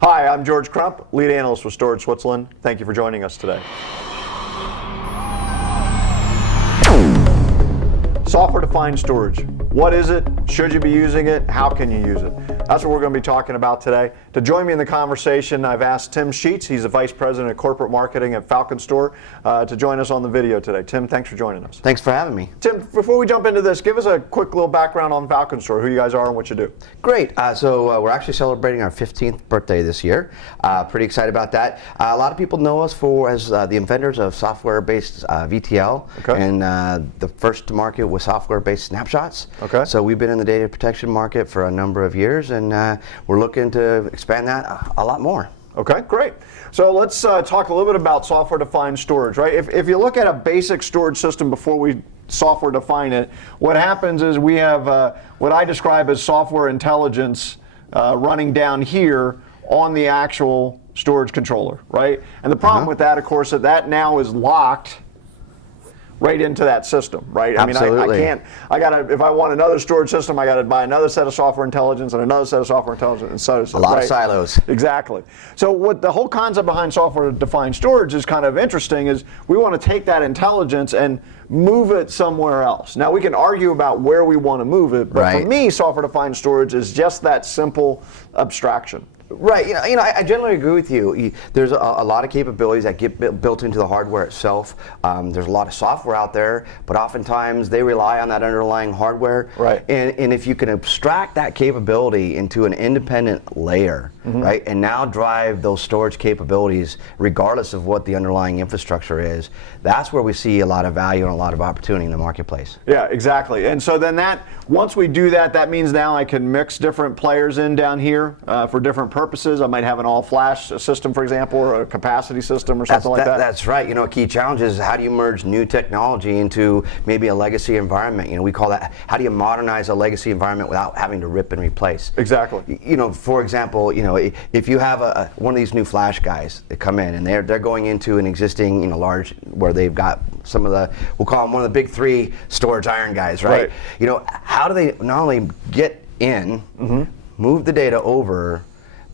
Hi, I'm George Crump, lead analyst with Storage Switzerland. Thank you for joining us today. Software-defined storage. What is it? Should you be using it? How can you use it? That's what we're going to be talking about today. To join me in the conversation, I've asked Tim Sheets, he's the Vice President of Corporate Marketing at FalconStor, to join us on the video today. Tim, thanks for joining us. Thanks for having me. Tim, before we jump into this, give us a quick little background on FalconStor, who you guys are and what you do. Great. So we're actually celebrating our 15th birthday this year. Pretty excited about that. A lot of people know us as the inventors of software-based VTL, and the first to market with software-based snapshots. Okay. So we've been in the data protection market for a number of years, and we're looking to expand that a lot more. Okay, great. So let's talk a little bit about software-defined storage, right? If you look at a basic storage system before we software define it, what happens is we have what I describe as software intelligence running down here on the actual storage controller, right? And the problem with that, of course, that now is locked right into that system, right? Absolutely. I gotta, if I want another storage system, I gotta buy another set of software intelligence and another set of software intelligence and so a lot of silos. Exactly. So what the whole concept behind software-defined storage is kind of interesting is we want to take that intelligence and move it somewhere else. Now we can argue about where we want to move it, but for me, software-defined storage is just that simple abstraction. Right, you know, I generally agree with you. There's a lot of capabilities that get built into the hardware itself. There's a lot of software out there, but oftentimes they rely on that underlying hardware. Right. And if you can abstract that capability into an independent layer, right, and now drive those storage capabilities regardless of what the underlying infrastructure is, that's where we see a lot of value and a lot of opportunity in the marketplace. Yeah, exactly. And so then once we do that, that means now I can mix different players in down here for different purposes. I might have an all-flash system, for example, or a capacity system or something like that. That's right. You know, a key challenge is how do you merge new technology into maybe a legacy environment? You know, we call that, how do you modernize a legacy environment without having to rip and replace? Exactly. You know, for example, you know, if you have one of these new flash guys that come in and they're going into an existing, you know, large, where they've got some of the, we'll call them one of the big three storage iron guys, right? You know, how do they not only get in, move the data over,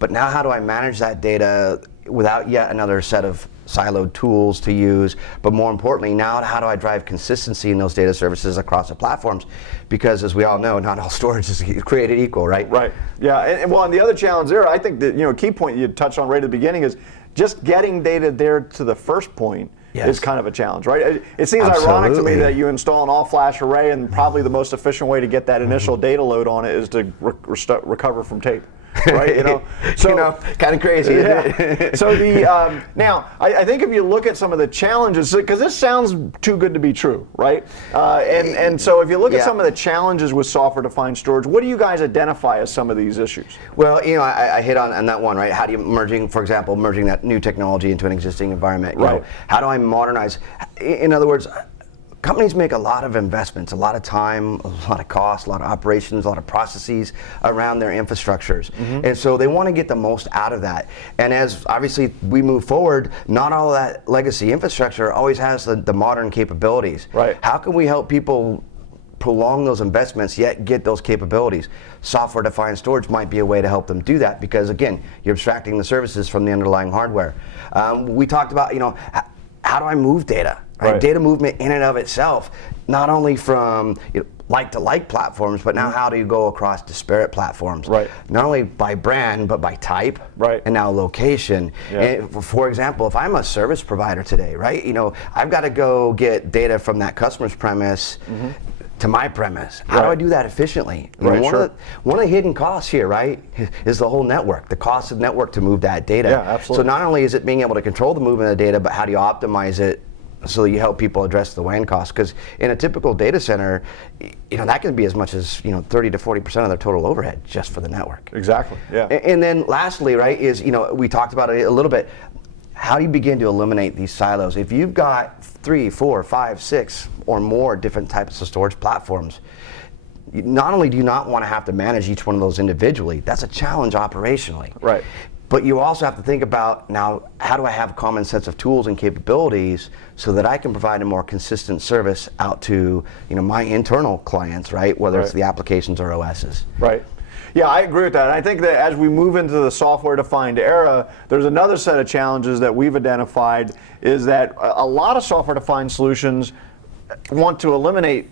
but now how do I manage that data without yet another set of siloed tools to use? But more importantly, now how do I drive consistency in those data services across the platforms? Because as we all know, not all storage is created equal, right? Right. Yeah. And the other challenge there, I think that, you know, a key point you touched on right at the beginning is just getting data there to the first point. Yes. Is kind of a challenge, right? It seems ironic to me that you install an all-flash array and probably the most efficient way to get that initial data load on it is to recover from tape. Right, you know, so you know, kind of crazy. Yeah. Isn't it? So now I think if you look at some of the challenges, because this sounds too good to be true, right? And so if you look at some of the challenges with software-defined storage, what do you guys identify as some of these issues? Well, you know, I hit on that one, right? How do you for example, merging that new technology into an existing environment? You know, how do I modernize? In other words, companies make a lot of investments, a lot of time, a lot of cost, a lot of operations, a lot of processes around their infrastructures. And so they want to get the most out of that. And as obviously we move forward, not all of that legacy infrastructure always has the modern capabilities. Right. How can we help people prolong those investments yet get those capabilities? Software-defined storage might be a way to help them do that because, again, you're abstracting the services from the underlying hardware. We talked about, you know, how do I move data? Right? Data movement in and of itself, not only from like-to-like platforms, but now how do you go across disparate platforms? Right. Not only by brand, but by type, and now location. And for example, if I'm a service provider today, right? You know, I've got to go get data from that customer's premise to my premise. How do I do that efficiently? You know, one of the hidden costs here, right, is the whole network, the cost of network to move that data. Yeah, absolutely. So not only is it being able to control the movement of the data, but how do you optimize it so you help people address the WAN costs? Because in a typical data center, you know, that can be as much as 30 to 40% of their total overhead just for the network. Exactly. Yeah. And then lastly, right, is we talked about it a little bit. How do you begin to eliminate these silos? If you've got 3, 4, 5, 6 or more different types of storage platforms, not only do you not want to have to manage each one of those individually, that's a challenge operationally. Right. But you also have to think about, now, how do I have common sets of tools and capabilities so that I can provide a more consistent service out to my internal clients, right? Whether it's the applications or OSs. Right. Yeah, I agree with that. I think that as we move into the software-defined era, there's another set of challenges that we've identified is that a lot of software-defined solutions want to eliminate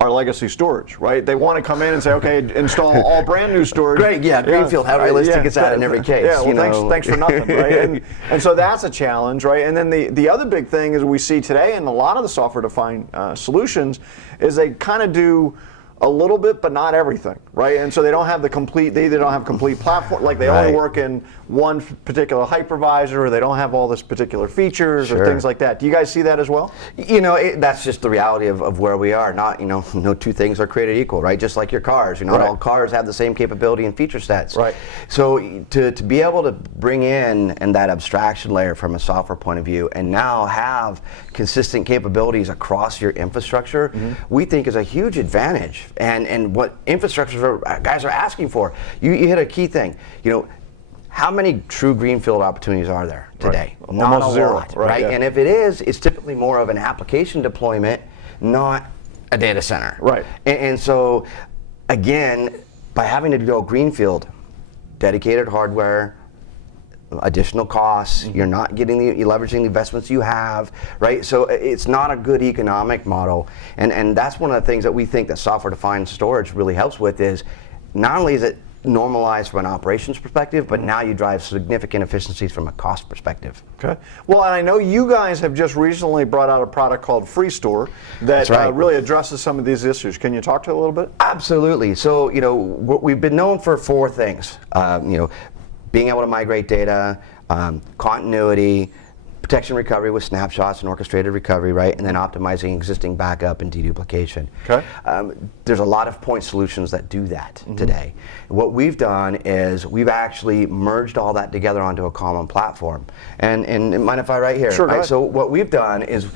our legacy storage, right? They want to come in and say, okay, install all brand new storage. Great, yeah, greenfield, how realistic is that in every case? Yeah, well, thanks for nothing, right? And so that's a challenge, right? And then the other big thing is we see today in a lot of the software-defined solutions is they kind of do a little bit, but not everything, right? And so they don't have the complete, they either don't have complete platform, like they only work in one particular hypervisor, or they don't have all this particular features or things like that. Do you guys see that as well? You know, that's just the reality of where we are. Not, no two things are created equal, right? Just like your cars, not all cars have the same capability and feature sets. Right. So to be able to bring in that abstraction layer from a software point of view and now have consistent capabilities across your infrastructure, we think is a huge advantage. And what infrastructure guys are asking for, you hit a key thing. How many true greenfield opportunities are there today? Right. Not Almost a zero, lot, right? right? Yeah. And if it is, it's typically more of an application deployment, not a data center. Right. And so, again, by having to go greenfield, dedicated hardware, additional costs, you're not getting you're leveraging the investments you have, right? So it's not a good economic model, and that's one of the things that we think that software-defined storage really helps with is not only is it normalized from an operations perspective, but now you drive significant efficiencies from a cost perspective. Okay. Well, and I know you guys have just recently brought out a product called Freestore that really addresses some of these issues. Can you talk to it a little bit? Absolutely. So, we've been known for four things. Being able to migrate data, continuity, protection recovery with snapshots and orchestrated recovery, right? And then optimizing existing backup and deduplication. Okay. There's a lot of point solutions that do that today. What we've done is we've actually merged all that together onto a common platform. And mind if I write here? Sure, right? So what we've done is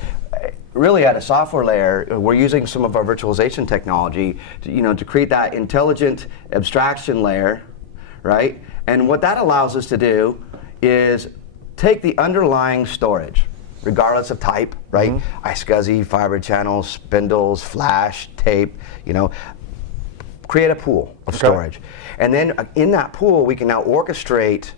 really at a software layer, we're using some of our virtualization technology to create that intelligent abstraction layer, right? And what that allows us to do is take the underlying storage, regardless of type, right? iSCSI, fiber channels, spindles, flash, tape, create a pool of storage. And then in that pool, we can now orchestrate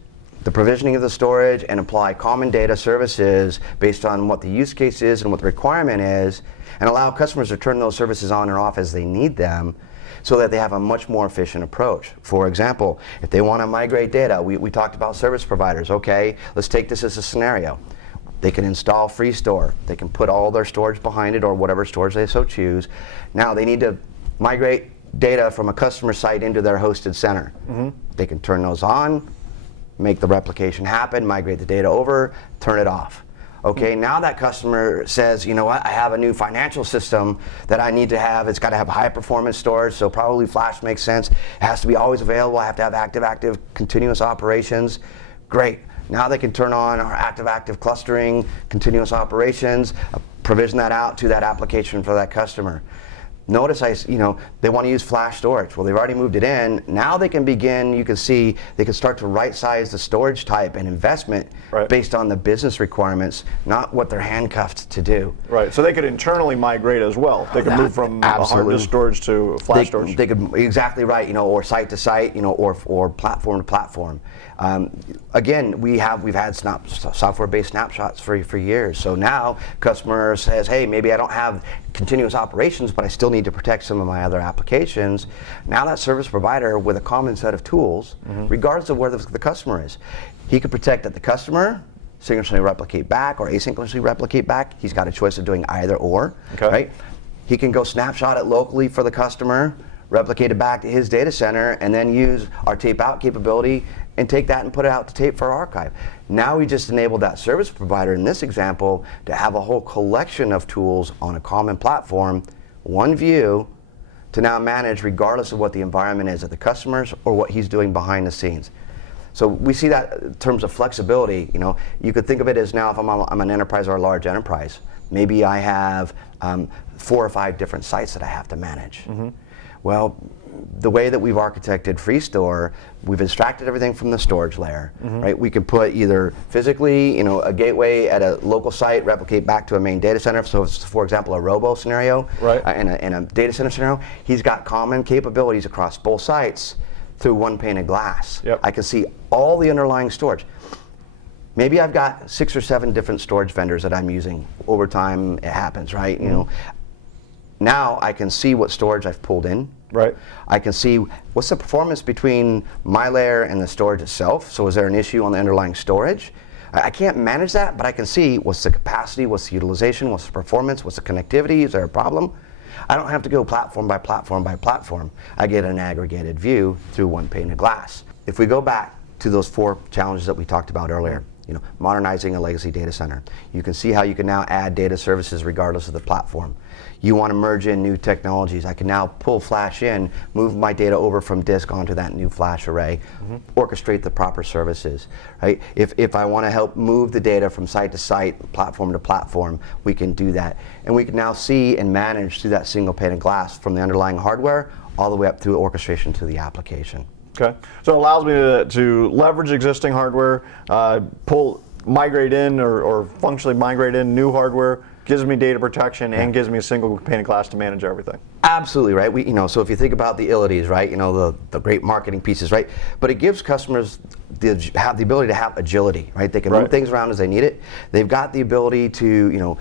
the provisioning of the storage and apply common data services based on what the use case is and what the requirement is, and allow customers to turn those services on or off as they need them, so that they have a much more efficient approach. For example, if they want to migrate data, we talked about service providers. Okay, let's take this as a scenario. They can install Freestore. They can put all their storage behind it or whatever storage they so choose. Now they need to migrate data from a customer site into their hosted center. They can turn those on, make the replication happen, migrate the data over, turn it off. Okay, now that customer says, you know what, I have a new financial system that I need to have. It's got to have high performance storage, so probably flash makes sense. It has to be always available. I have to have active, continuous operations. Great. Now they can turn on our active clustering, continuous operations, provision that out to that application for that customer. Notice they want to use flash storage. Well, they've already moved it in. Now they can begin, you can see, they can start to right size the storage type and investment based on the business requirements, not what they're handcuffed to do. Right, so they could internally migrate as well. They could move from a hard disk storage to flash storage. They could, exactly right, or site to site, or platform to platform. Again, we've had software-based snapshots for years. So now customer says, hey, maybe I don't have continuous operations, but I still need to protect some of my other applications. Now that service provider with a common set of tools, regardless of where the customer is, he could protect at the customer, synchronously replicate back or asynchronously replicate back. He's got a choice of doing either or, right? He can go snapshot it locally for the customer, replicate it back to his data center, and then use our tape out capability and take that and put it out to tape for archive. Now we just enabled that service provider in this example to have a whole collection of tools on a common platform, one view, to now manage regardless of what the environment is at the customers or what he's doing behind the scenes. So we see that in terms of flexibility. You could think of it as now if I'm an enterprise or a large enterprise, maybe I have 4 or 5 different sites that I have to manage. Well, the way that we've architected Freestore, we've extracted everything from the storage layer, right? We can put either physically, a gateway at a local site, replicate back to a main data center. So, for example, a robo scenario, and a data center scenario, he's got common capabilities across both sites through one pane of glass. Yep. I can see all the underlying storage. Maybe I've got 6 or 7 different storage vendors that I'm using. Over time, it happens, right? You know, now I can see what storage I've pulled in. Right. I can see what's the performance between my layer and the storage itself. So is there an issue on the underlying storage? I can't manage that, but I can see what's the capacity, what's the utilization, what's the performance, what's the connectivity, is there a problem? I don't have to go platform by platform by platform. I get an aggregated view through one pane of glass. If we go back to those 4 challenges that we talked about earlier, you know, modernizing a legacy data center. You can see how you can now add data services regardless of the platform. You want to merge in new technologies. I can now pull flash in, move my data over from disk onto that new flash array, orchestrate the proper services. Right? If I want to help move the data from site to site, platform to platform, we can do that. And we can now see and manage through that single pane of glass from the underlying hardware all the way up through orchestration to the application. Okay, so it allows me to leverage existing hardware, migrate in or functionally migrate in new hardware, gives me data protection, and gives me a single pane of glass to manage everything. Absolutely, right? You know, so if you think about the ilities, right? You know, the great marketing pieces, right? But it gives customers the ability to have agility, right? They can move things around as they need it. They've got the ability to, you know,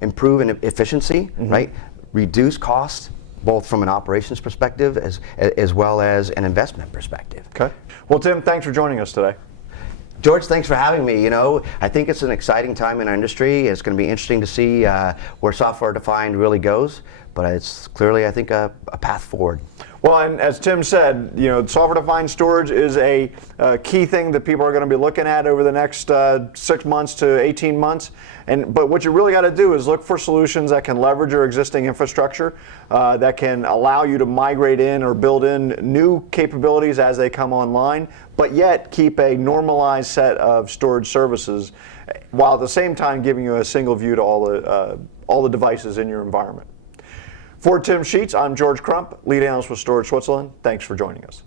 improve in efficiency, right? Reduce costs, both from an operations perspective as well as an investment perspective. Okay. Well, Tim, thanks for joining us today. George, thanks for having me. You know, I think it's an exciting time in our industry. It's going to be interesting to see where software-defined really goes, but it's clearly, I think, a path forward. Well, and as Tim said, you know, software-defined storage is a key thing that people are going to be looking at over the next 6 months to 18 months. But what you really got to do is look for solutions that can leverage your existing infrastructure, that can allow you to migrate in or build in new capabilities as they come online, but yet keep a normalized set of storage services, while at the same time giving you a single view to all the devices in your environment. For Tim Sheets, I'm George Crump, lead analyst with Storage Switzerland. Thanks for joining us.